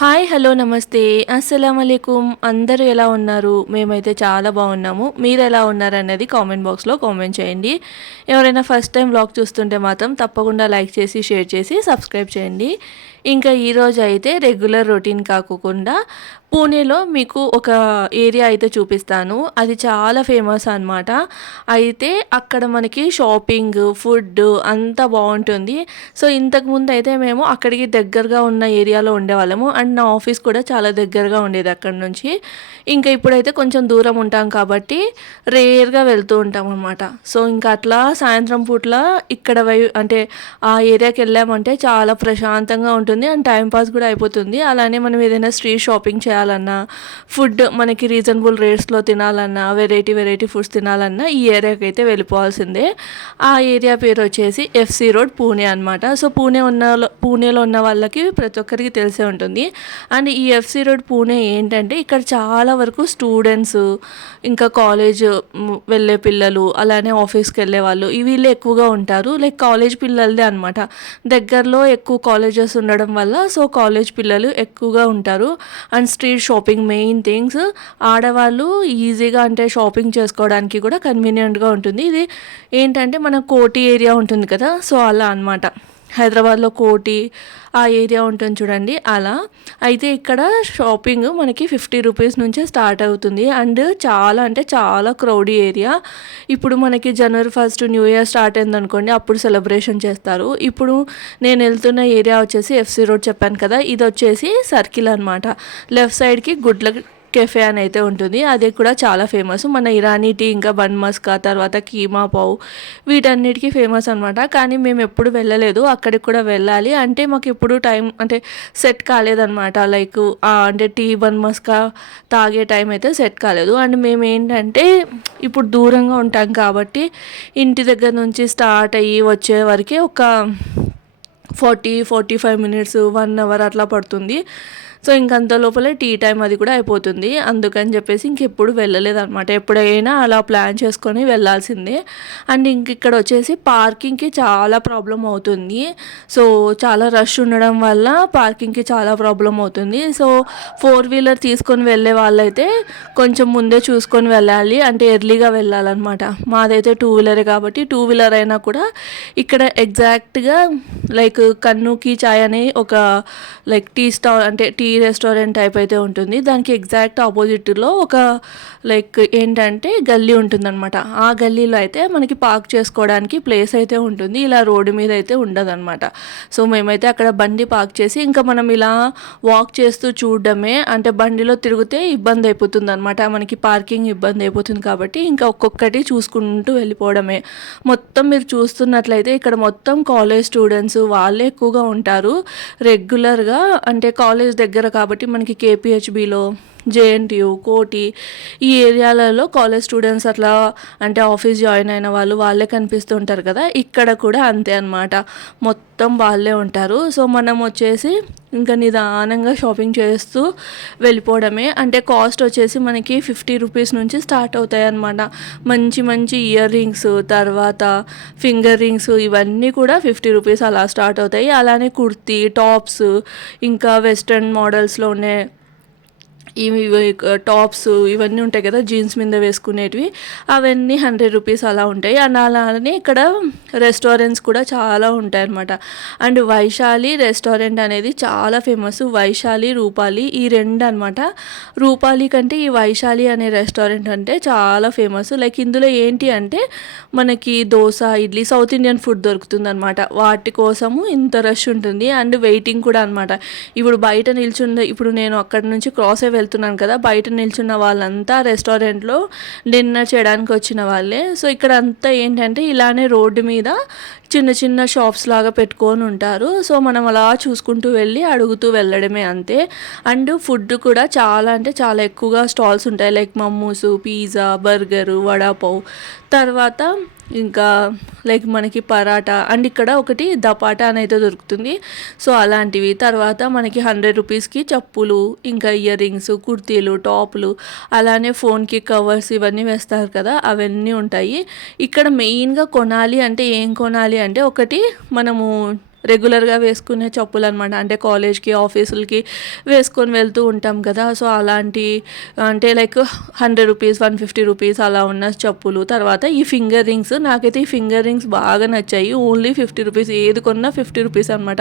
Hi hello నమస్తే. అస్సలం అలైకుమ్ అందరూ ఎలా ఉన్నారు? మేమైతే చాలా బాగున్నాము. మీరు ఎలా ఉన్నారు అనేది కామెంట్ బాక్స్లో కామెంట్ చేయండి. ఎవరైనా ఫస్ట్ టైం బ్లాగ్ చూస్తుంటే మాత్రం తప్పకుండా లైక్ చేసి షేర్ చేసి సబ్స్క్రైబ్ చేయండి. ఇంకా ఈరోజు అయితే రెగ్యులర్ రొటీన్ కాకుండా పూణేలో మీకు ఒక ఏరియా అయితే చూపిస్తాను. అది చాలా ఫేమస్ అనమాట అయితే అక్కడ మనకి షాపింగ్ ఫుడ్ అంతా బాగుంటుంది. సో ఇంతకుముందు అయితే మేము అక్కడికి దగ్గరగా ఉన్న ఏరియాలో ఉండేవాళ్ళము. అండ్ నా ఆఫీస్ కూడా చాలా దగ్గరగా ఉండేది అక్కడ నుంచి. ఇంకా ఇప్పుడైతే కొంచెం దూరం ఉంటాం కాబట్టి రేర్గా వెళ్తూ ఉంటాం అనమాట సో ఇంకా అట్లా సాయంత్రం పూట్ల ఇక్కడ వై అంటే ఆ ఏరియాకి వెళ్ళామంటే చాలా ప్రశాంతంగా ఉంటుంది. అండ్ టైంపాస్ కూడా అయిపోతుంది. అలానే మనం ఏదైనా స్ట్రీట్ షాపింగ్ చేయాలి చేయాలన్నా ఫుడ్ మనకి రీజనబుల్ రేట్స్లో తినాలన్నా వెరైటీ వెరైటీ ఫుడ్స్ తినాలన్నా ఈ ఏరియాకి అయితే వెళ్ళిపోవాల్సిందే. ఆ ఏరియా పేరు వచ్చేసి ఎఫ్సి రోడ్ పూణే అనమాట సో పూణే ఉన్న పూణేలో ఉన్న వాళ్ళకి ప్రతి ఒక్కరికి తెలిసే ఉంటుంది. అండ్ ఈ ఎఫ్సి రోడ్ పూణే ఏంటంటే ఇక్కడ చాలా వరకు స్టూడెంట్స్ ఇంకా కాలేజ్ వెళ్ళే పిల్లలు అలానే ఆఫీస్కి వెళ్ళే వాళ్ళు వీళ్ళు ఎక్కువగా ఉంటారు. లైక్ కాలేజ్ పిల్లలదే అనమాట దగ్గరలో ఎక్కువ కాలేజెస్ ఉండడం వల్ల సో కాలేజ్ పిల్లలు ఎక్కువగా ఉంటారు. And street shopping main things ఆడవాళ్ళు ఈజీగా అంటే షాపింగ్ చేసుకోవడానికి కూడా కన్వీనియంట్గా ఉంటుంది. ఇది ఏంటంటే మన కోటి ఏరియా ఉంటుంది కదా. సో అలా అనమాట హైదరాబాద్లో కోటి ఆ ఏరియా ఉంటుంది చూడండి అలా. అయితే ఇక్కడ షాపింగ్ మనకి ఫిఫ్టీ రూపీస్ నుంచే స్టార్ట్ అవుతుంది. అండ్ చాలా అంటే చాలా క్రౌడీ ఏరియా. ఇప్పుడు మనకి జనవరి ఫస్ట్ న్యూ ఇయర్ స్టార్ట్ అయింది అనుకోండి అప్పుడు సెలబ్రేషన్ చేస్తారు. ఇప్పుడు నేను వెళ్తున్న ఏరియా వచ్చేసి ఎఫ్సీ రోడ్ చెప్పాను కదా ఇది వచ్చేసి సర్కిల్ అనమాట లెఫ్ట్ సైడ్కి గుడ్ల కెఫే అని అయితే ఉంటుంది. అది కూడా చాలా ఫేమస్ మన ఇరానీ టీ ఇంకా బన్ మస్కా తర్వాత కీమా పావు వీటన్నిటికీ ఫేమస్ అనమాట కానీ మేము ఎప్పుడు వెళ్ళలేదు. అక్కడికి కూడా వెళ్ళాలి. అంటే మాకు ఎప్పుడు టైం అంటే సెట్ కాలేదనమాట లైక్ అంటే టీ బన్ మస్కా తాగే టైం అయితే సెట్ కాలేదు. అండ్ మేము ఏంటంటే ఇప్పుడు దూరంగా ఉంటాం కాబట్టి ఇంటి దగ్గర నుంచి స్టార్ట్ అయ్యి వచ్చే వరకే ఒక forty forty five minutes one hour అట్లా పడుతుంది. సో ఇంకంత లోపలే టీ టైం అది కూడా అయిపోతుంది. అందుకని చెప్పేసి ఇంకెప్పుడు వెళ్ళలేదు అనమాట ఎప్పుడైనా అలా ప్లాన్ చేసుకొని వెళ్ళాల్సిందే. అండ్ ఇంక ఇక్కడ వచ్చేసి పార్కింగ్కి చాలా ప్రాబ్లం అవుతుంది. సో చాలా రష్ ఉండడం వల్ల పార్కింగ్కి చాలా ప్రాబ్లం అవుతుంది. సో ఫోర్ వీలర్ తీసుకొని వెళ్ళే వాళ్ళైతే కొంచెం ముందే చూసుకొని వెళ్ళాలి. అంటే ఎర్లీగా వెళ్ళాలన్నమాట. మాదైతే టూ వీలరే కాబట్టి టూ వీలర్ అయినా కూడా ఇక్కడ ఎగ్జాక్ట్గా లైక్ కన్నుకి చాయ్ అని ఒక లైక్ టీ స్టాల్ అంటే టీ టీ రెస్టారెంట్ టైప్ అయితే ఉంటుంది. దానికి ఎగ్జాక్ట్ ఆపోజిట్లో ఒక లైక్ ఏంటంటే గల్లీ ఉంటుందన్నమాట. ఆ గల్లీలో అయితే మనకి పార్క్ చేసుకోవడానికి ప్లేస్ అయితే ఉంటుంది. ఇలా రోడ్డు మీద అయితే ఉండదన్నమాట. సో మేమైతే అక్కడ బండి పార్క్ చేసి ఇంకా మనం ఇలా వాక్ చేస్తూ చూడడమే అంటే బండిలో తిరిగితే ఇబ్బంది అయిపోతుంది అనమాట మనకి పార్కింగ్ ఇబ్బంది అయిపోతుంది కాబట్టి ఇంకా ఒక్కొక్కటి చూసుకుంటూ వెళ్ళిపోవడమే. మొత్తం మీరు చూస్తున్నట్లయితే ఇక్కడ మొత్తం కాలేజ్ స్టూడెంట్స్ వాళ్ళే ఎక్కువగా ఉంటారు. రెగ్యులర్గా అంటే కాలేజ్ దగ్గర దగ్గర కాబట్టి మనకి కేపీహెచ్బిలో జేఎన్టీయు కోటి ఈ ఏరియాలలో కాలేజ్ స్టూడెంట్స్ అట్లా అంటే ఆఫీస్ జాయిన్ అయిన వాళ్ళు వాళ్ళే కనిపిస్తుంటారు కదా ఇక్కడ కూడా అంతే అనమాట మొత్తం వాళ్ళే ఉంటారు. సో మనం వచ్చేసి ఇంకా నిదానంగా షాపింగ్ చేస్తూ వెళ్ళిపోవడమే. అంటే కాస్ట్ వచ్చేసి మనకి ఫిఫ్టీ రూపీస్ నుంచి స్టార్ట్ అవుతాయి అనమాట మంచి మంచి ఇయర్ రింగ్స్ తర్వాత ఫింగర్ రింగ్స్ ఇవన్నీ కూడా ఫిఫ్టీ రూపీస్ అలా స్టార్ట్ అవుతాయి. అలానే కుర్తీ టాప్స్ ఇంకా వెస్ట్రన్ మోడల్స్లో ఉండే ఇవి టాప్స్ ఇవన్నీ ఉంటాయి కదా జీన్స్ మీద వేసుకునేటివి అవన్నీ హండ్రెడ్ రూపీస్ అలా ఉంటాయి. అండ్ అలానే ఇక్కడ రెస్టారెంట్స్ కూడా చాలా ఉంటాయి అన్నమాట అండ్ వైశాలి రెస్టారెంట్ అనేది చాలా ఫేమస్. వైశాలి రూపాలి ఈ రెండు అనమాట రూపాలి కంటే ఈ వైశాలి అనే రెస్టారెంట్ అంటే చాలా ఫేమస్. లైక్ ఇందులో ఏంటి అంటే మనకి dosa idli south Indian food దొరుకుతుంది అనమాట వాటి కోసము ఇంత రష్ ఉంటుంది. అండ్ వెయిటింగ్ కూడా అనమాట ఇప్పుడు బయట నిల్చుంది ఇప్పుడు నేను అక్కడ నుంచి క్రాస్ వెళ్తాను వెళ్తున్నాను కదా బయట నిల్చున్న వాళ్ళంతా రెస్టారెంట్లో డిన్నర్ చేయడానికి వచ్చిన వాళ్ళే. సో ఇక్కడ అంతా ఏంటంటే ఇలానే రోడ్డు మీద చిన్న చిన్న షాప్స్ లాగా పెట్టుకొని ఉంటారు. సో మనం అలా చూసుకుంటూ వెళ్ళి అడుగుతూ వెళ్ళడమే అంతే. అండ్ ఫుడ్ కూడా చాలా అంటే చాలా ఎక్కువగా స్టాల్స్ ఉంటాయి. Like momos pizza burger vada pav. తర్వాత ఇంకా లైక్ మనకి పరాటా అండ్ ఇక్కడ ఒకటి దపాటా అనేది దొరుకుతుంది. సో అలాంటివి. తర్వాత మనకి హండ్రెడ్ రూపీస్కి చెప్పులు ఇంకా ఇయర్ రింగ్స్ కుర్తీలు టాపులు అలానే ఫోన్కి కవర్స్ ఇవన్నీ వేస్తారు కదా అవన్నీ ఉంటాయి. ఇక్కడ మెయిన్గా కొనాలి అంటే ఏం కొనాలి అంటే ఒకటి మనము రెగ్యులర్గా వేసుకునే చెప్పులు అనమాట అంటే కాలేజ్కి ఆఫీసులకి వేసుకొని వెళ్తూ ఉంటాం కదా. సో అలాంటి అంటే like hundred rupees one fifty rupees అలా ఉన్న చెప్పులు. తర్వాత ఈ ఫింగర్ రింగ్స్ నాకైతే ఈ ఫింగర్ రింగ్స్ బాగా నచ్చాయి. ఓన్లీ ఫిఫ్టీ రూపీస్ ఏది కొన్నా ఫిఫ్టీ రూపీస్ అనమాట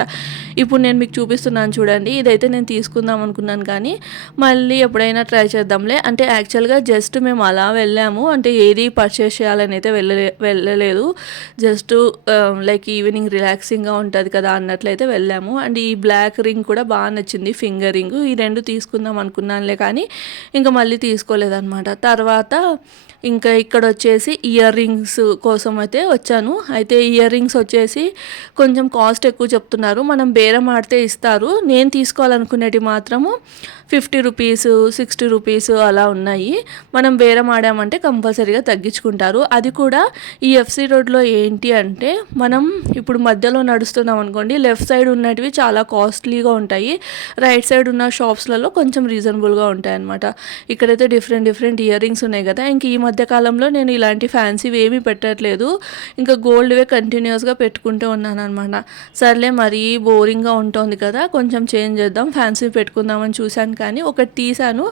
ఇప్పుడు నేను మీకు చూపిస్తున్నాను చూడండి. ఇదైతే నేను తీసుకుందాం అనుకున్నాను కానీ మళ్ళీ ఎప్పుడైనా ట్రై చేద్దాంలే. అంటే యాక్చువల్గా జస్ట్ మేము అలా వెళ్ళాము. అంటే ఏది పర్చేస్ చేయాలని అయితే వెళ్ళలే వెళ్ళలేదు. జస్ట్ లైక్ ఈవినింగ్ రిలాక్సింగ్గా ఉంటుంది కదా అన్నట్లయితే వెళ్ళాము. అండ్ ఈ బ్లాక్ రింగ్ కూడా బాగా నచ్చింది. Finger ring. ఈ రెండు తీసుకుందాం అనుకున్నానులే కానీ ఇంకా మళ్ళీ తీసుకోలేదన్నమాట. తర్వాత ఇంకా ఇక్కడ వచ్చేసి ఇయర్ రింగ్స్ కోసం అయితే వచ్చాను. అయితే ఇయర్ రింగ్స్ వచ్చేసి కొంచెం కాస్ట్ ఎక్కువ చెప్తున్నారు. మనం బేరం ఆడితే ఇస్తారు. నేను తీసుకోవాలనుకునేటి మాత్రము ఫిఫ్టీ రూపీస్ సిక్స్టీ రూపీస్ అలా ఉన్నాయి. మనం బేరం ఆడామంటే కంపల్సరీగా తగ్గించుకుంటారు. అది కూడా ఈ ఎఫ్సి రోడ్లో ఏంటి అంటే మనం ఇప్పుడు మధ్యలో నడుస్తున్నాం అనుకోండి. లెఫ్ట్ సైడ్ ఉన్నటివి చాలా కాస్ట్లీగా ఉంటాయి. రైట్ సైడ్ ఉన్న షాప్స్లలో కొంచెం రీజనబుల్గా ఉంటాయి అనమాట ఇక్కడైతే డిఫరెంట్ డిఫరెంట్ ఇయర్ రింగ్స్ ఉన్నాయి కదా. ఇంక ఈ మధ్య కాలంలో నేను ఇలాంటి ఫ్యాన్సీవి ఏమీ పెట్టట్లేదు. ఇంకా గోల్డ్వే కంటిన్యూస్గా పెట్టుకుంటూ ఉన్నాను అనమాట సర్లే మరీ బోరింగ్గా ఉంటుంది కదా. కొంచెం చేంజ్ చేద్దాం. ఫ్యాన్సీ పెట్టుకుందామని చూశాను కానీ ఒకటి తీశాను.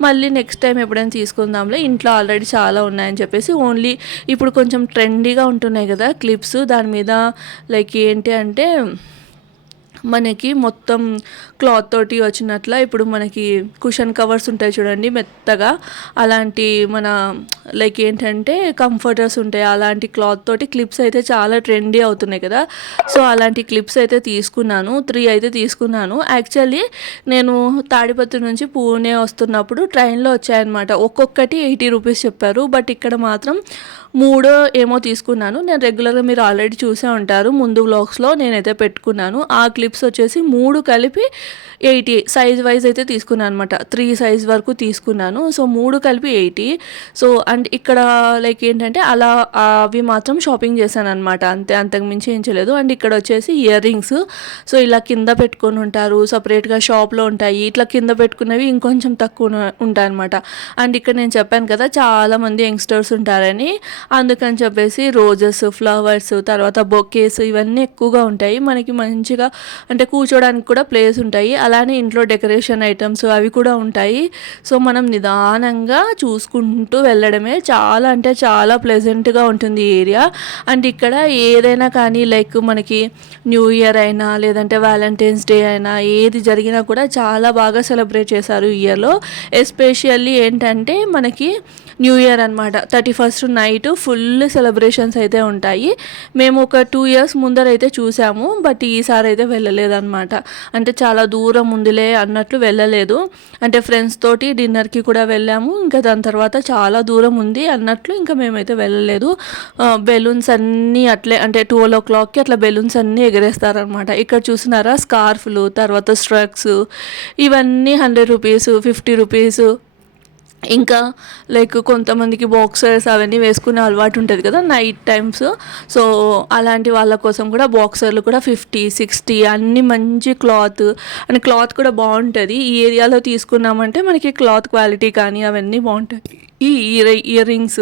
మళ్ళీ నెక్స్ట్ టైం ఎప్పుడైనా తీసుకుందాంలే. ఇంట్లో ఆల్రెడీ చాలా ఉన్నాయని చెప్పేసి ఓన్లీ ఇప్పుడు కొంచెం ట్రెండీగా ఉంటున్నాయి కదా క్లిప్స్. దాని మీద లైక్ ఏంటి అంటే మనకి మొత్తం క్లాత్ తోటి వచ్చినట్ల ఇప్పుడు మనకి కుషన్ కవర్స్ ఉంటాయి చూడండి మెత్తగా. అలాంటి మన లైక్ ఏంటంటే కంఫర్టర్స్ ఉంటాయి. అలాంటి క్లాత్ తోటి క్లిప్స్ అయితే చాలా ట్రెండీ అవుతున్నాయి కదా. సో అలాంటి క్లిప్స్ అయితే తీసుకున్నాను. త్రీ అయితే తీసుకున్నాను. యాక్చువల్లీ నేను తాడిపత్రి నుంచి పూణే వస్తున్నప్పుడు ట్రైన్లో వచ్చాయన్నమాట. ఒక్కొక్కటి ఎయిటీ రూపీస్ చెప్పారు. బట్ ఇక్కడ మాత్రం మూడో ఏమో తీసుకున్నాను. నేను రెగ్యులర్గా మీరు ఆల్రెడీ చూసే ఉంటారు. ముందు బ్లాగ్స్లో నేనైతే పెట్టుకున్నాను. ఆ క్లిప్స్ వచ్చేసి మూడు కలిపి ఎయిటీ సైజ్ వైజ్ అయితే తీసుకున్నాను అనమాట త్రీ సైజ్ వరకు తీసుకున్నాను. సో మూడు కలిపి ఎయిటీ. సో అండ్ ఇక్కడ లైక్ ఏంటంటే అలా అవి మాత్రం షాపింగ్ చేశాను అనమాట అంతే అంతకు మించి ఏం చేయలేదు. అండ్ ఇక్కడ వచ్చేసి ఇయర్ రింగ్స్ సో ఇలా కింద పెట్టుకొని ఉంటారు. సపరేట్గా షాప్లో ఉంటాయి. ఇట్లా కింద పెట్టుకున్నవి ఇంకొంచెం తక్కువ ఉంటాయి అనమాట అండ్ ఇక్కడ నేను చెప్పాను కదా చాలామంది యంగ్స్టర్స్ ఉంటారని. అందుకని చెప్పేసి రోజెస్ ఫ్లవర్స్ తర్వాత బొకేస్ ఇవన్నీ ఎక్కువగా ఉంటాయి. మనకి మంచిగా అంటే కూర్చోడానికి కూడా ప్లేస్ ఉంటాయి. అలానే ఇంట్లో డెకరేషన్ ఐటమ్స్ అవి కూడా ఉంటాయి. సో మనం నిదానంగా చూసుకుంటూ వెళ్ళడమే చాలా అంటే చాలా ప్లెజెంట్గా ఉంటుంది ఏరియా. అండ్ ఇక్కడ ఏదైనా కానీ లైక్ మనకి న్యూ ఇయర్ అయినా లేదంటే వ్యాలంటైన్స్ డే అయినా ఏది జరిగినా కూడా చాలా బాగా సెలబ్రేట్ చేశారు ఇయర్లో. ఎస్పెషల్లీ ఏంటంటే మనకి న్యూ ఇయర్ అనమాట thirty first night full celebrations అయితే ఉంటాయి. మేము ఒక టూ ఇయర్స్ ముందర అయితే చూసాము బట్ ఈసారి అయితే వెళ్ళలేదన్నమాట. అంటే చాలా దూరం ఉందిలే అన్నట్లు వెళ్ళలేదు. అంటే ఫ్రెండ్స్ తోటి డిన్నర్కి కూడా వెళ్ళాము ఇంకా దాని తర్వాత చాలా దూరం ఉంది అన్నట్లు ఇంకా మేమైతే వెళ్ళలేదు. బెలూన్స్ అన్నీ అట్లే అంటే ట్వెల్వ్ ఓ క్లాక్కి అట్లా బెలూన్స్ అన్నీ ఎగరేస్తారనమాట ఇక్కడ చూసినారా? స్కార్ఫ్లు తర్వాత స్ట్రక్స్ ఇవన్నీ హండ్రెడ్ రూపీస్ ఫిఫ్టీ రూపీస్ ఇంకా లైక్ కొంతమందికి బాక్సర్స్ అవన్నీ వేసుకునే అలవాటు ఉంటుంది కదా నైట్ టైమ్స్ సో అలాంటి వాళ్ళ కోసం కూడా బాక్సర్లు కూడా ఫిఫ్టీ సిక్స్టీ అన్ని మంచి క్లాత్ అండ్ క్లాత్ కూడా బాగుంటుంది. ఈ ఏరియాలో తీసుకున్నామంటే మనకి క్లాత్ క్వాలిటీ కానీ అవన్నీ బాగుంటాయి. ఈ ఇయర్ ఇయర్ రింగ్స్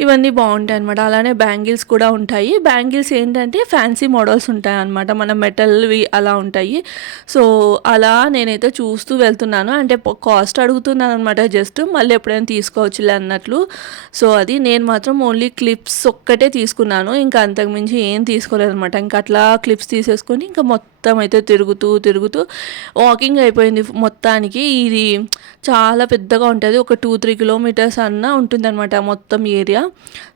ఇవన్నీ బాగుంటాయి అనమాట అలానే బ్యాంగిల్స్ కూడా ఉంటాయి. బ్యాంగిల్స్ ఏంటంటే ఫ్యాన్సీ మోడల్స్ ఉంటాయి అనమాట మన మెటల్వి అలా ఉంటాయి. సో అలా నేనైతే చూస్తూ వెళ్తున్నాను. అంటే కాస్ట్ అడుగుతున్నాను అనమాట జస్ట్. మళ్ళీ ఎప్పుడైనా తీసుకోవచ్చులే అన్నట్లు. సో అది నేను మాత్రం ఓన్లీ క్లిప్స్ ఒక్కటే తీసుకున్నాను. ఇంకా అంతకుమించి ఏం తీసుకోలేదు అనమాట ఇంకా అట్లా క్లిప్స్ తీసేసుకొని ఇంకా మొత్తం మొత్తం అయితే తిరుగుతూ తిరుగుతూ వాకింగ్ అయిపోయింది మొత్తానికి. ఇది చాలా పెద్దగా ఉంటుంది. ఒక టూ త్రీ కిలోమీటర్స్ అన్న ఉంటుందన్నమాట మొత్తం ఏరియా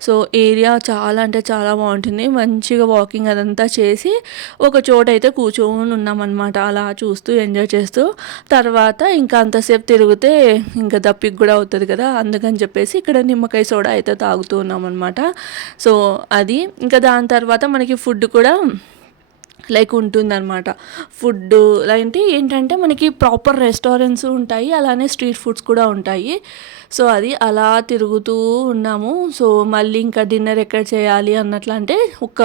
సో ఏరియా చాలా అంటే చాలా బాగుంటుంది. మంచిగా వాకింగ్ అదంతా చేసి ఒక చోట అయితే కూర్చొని ఉన్నామన్నమాట. అలా చూస్తూ ఎంజాయ్ చేస్తూ. తర్వాత ఇంకా అంతసేపు తిరిగితే ఇంకా దప్పికి కూడా అవుతుంది కదా. అందుకని చెప్పేసి ఇక్కడ నిమ్మకాయ సోడా అయితే తాగుతూ ఉన్నామన్నమాట. సో అది. ఇంకా దాని తర్వాత మనకి ఫుడ్ కూడా లైక్ ఉంటుందన్నమాట. ఫుడ్ అంటే ఏంటంటే మనకి ప్రాపర్ రెస్టారెంట్స్ ఉంటాయి అలానే స్ట్రీట్ ఫుడ్స్ కూడా ఉంటాయి. సో అది అలా తిరుగుతూ ఉన్నాము. సో మళ్ళీ ఇంకా డిన్నర్ ఎక్కడ చేయాలి అన్నట్లు అంటే ఒక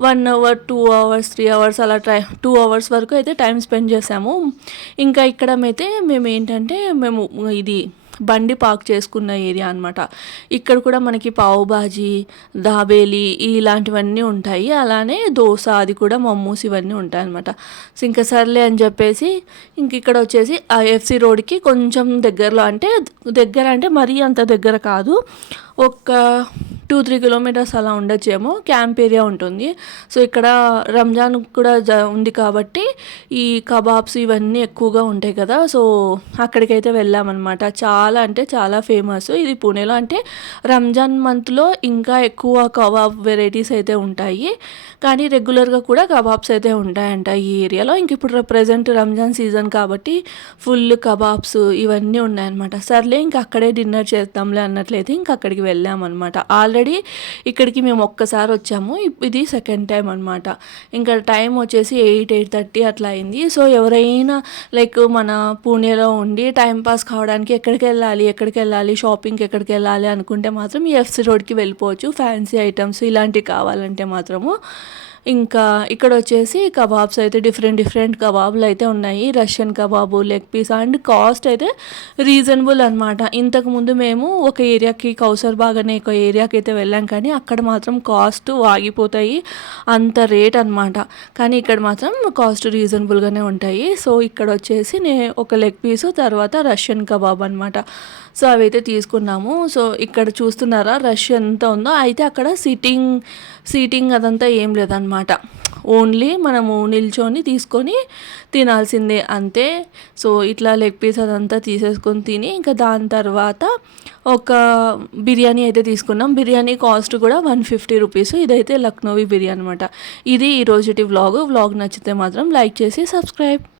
one hour two hours three hours అలా ట్రై టూ అవర్స్ వరకు అయితే టైం స్పెండ్ చేసాము. ఇంకా ఇక్కడ అయితే మేము ఏంటంటే మేము ఇది బండి పార్క్ చేసుకున్న ఏరియా అనమాట ఇక్కడ కూడా మనకి పావుబాజీ దాబేలి ఇలాంటివన్నీ ఉంటాయి. అలానే దోశ అది కూడా మమ్మూస్ ఇవన్నీ ఉంటాయి అనమాట ఇంకా సర్లే అని చెప్పేసి ఇంక ఇక్కడ వచ్చేసి ఆ ఎఫ్సి రోడ్కి కొంచెం దగ్గరలో అంటే దగ్గర అంటే మరీ అంత దగ్గర కాదు. ఒక టూ త్రీ కిలోమీటర్స్ అలా ఉండొచ్చేమో క్యాంప్ ఏరియా ఉంటుంది. సో ఇక్కడ రంజాన్ కూడా జ ఉంది కాబట్టి ఈ కబాబ్స్ ఇవన్నీ ఎక్కువగా ఉంటాయి కదా. సో అక్కడికైతే వెళ్ళామన్నమాట. చాలా అంటే చాలా ఫేమస్. ఇది పూణేలో అంటే రంజాన్ మంత్లో ఇంకా ఎక్కువ కబాబ్ వెరైటీస్ అయితే ఉంటాయి. కానీ రెగ్యులర్గా కూడా కబాబ్స్ అయితే ఉంటాయంట ఈ ఏరియాలో. ఇంక ఇప్పుడు ప్రజెంట్ రంజాన్ సీజన్ కాబట్టి ఫుల్ కబాబ్స్ ఇవన్నీ ఉన్నాయన్నమాట. సర్లే ఇంక అక్కడే డిన్నర్ చేద్దాంలే అన్నట్లయితే ఇంక అక్కడికి వెళ్ళామన్నమాట. ఆల్రెడీ ఇక్కడికి మేము ఒక్కసారి వచ్చాము. ఇది సెకండ్ టైం అనమాట ఇంకా టైం వచ్చేసి ఎయిట్ ఎయిట్ థర్టీ అట్లా అయింది. సో ఎవరైనా లైక్ మన పూణేలో ఉండి టైం పాస్ కావడానికి ఎక్కడికి వెళ్ళాలి ఎక్కడికి వెళ్ళాలి షాపింగ్కి ఎక్కడికి వెళ్ళాలి అనుకుంటే మాత్రం ఈ ఎఫ్సి రోడ్కి వెళ్ళిపోవచ్చు. ఫ్యాన్సీ ఐటమ్స్ ఇలాంటివి కావాలంటే మాత్రము. ఇంకా ఇక్కడ వచ్చేసి కబాబ్స్ అయితే డిఫరెంట్ డిఫరెంట్ కబాబులు అయితే ఉన్నాయి. Russian kebab leg piece and cost అయితే రీజనబుల్ అనమాట ఇంతకుముందు మేము ఒక ఏరియాకి కౌసర్ బాగ్ అనే ఒక ఏరియాకి అయితే వెళ్ళాం కానీ అక్కడ మాత్రం కాస్ట్ ఆగిపోతాయి అంత రేట్ అనమాట కానీ ఇక్కడ మాత్రం కాస్ట్ రీజనబుల్గానే ఉంటాయి. సో ఇక్కడ వచ్చేసి నే ఒక లెగ్ పీసు తర్వాత రష్యన్ కబాబ్ అనమాట సో అవి అయితే తీసుకున్నాము. సో ఇక్కడ చూస్తున్నారా రష్ ఎంత ఉందో. అయితే అక్కడ సిట్టింగ్ సీటింగ్ అదంతా ఏం లేదనమాట ఓన్లీ మనము నిల్చొని తీసుకొని తినాల్సిందే అంతే. సో ఇట్లా లెగ్ పీస్ అదంతా తీసేసుకొని తిని ఇంకా దాని తర్వాత ఒక బిర్యానీ అయితే తీసుకున్నాం. బిర్యానీ కాస్ట్ కూడా వన్ ఫిఫ్టీ రూపీస్. ఇదైతే లక్నోవి బిర్యానీ అనమాట ఇది ఈరోజుటి వ్లాగ్. వ్లాగ్ నచ్చితే మాత్రం లైక్ చేసి సబ్స్క్రైబ్.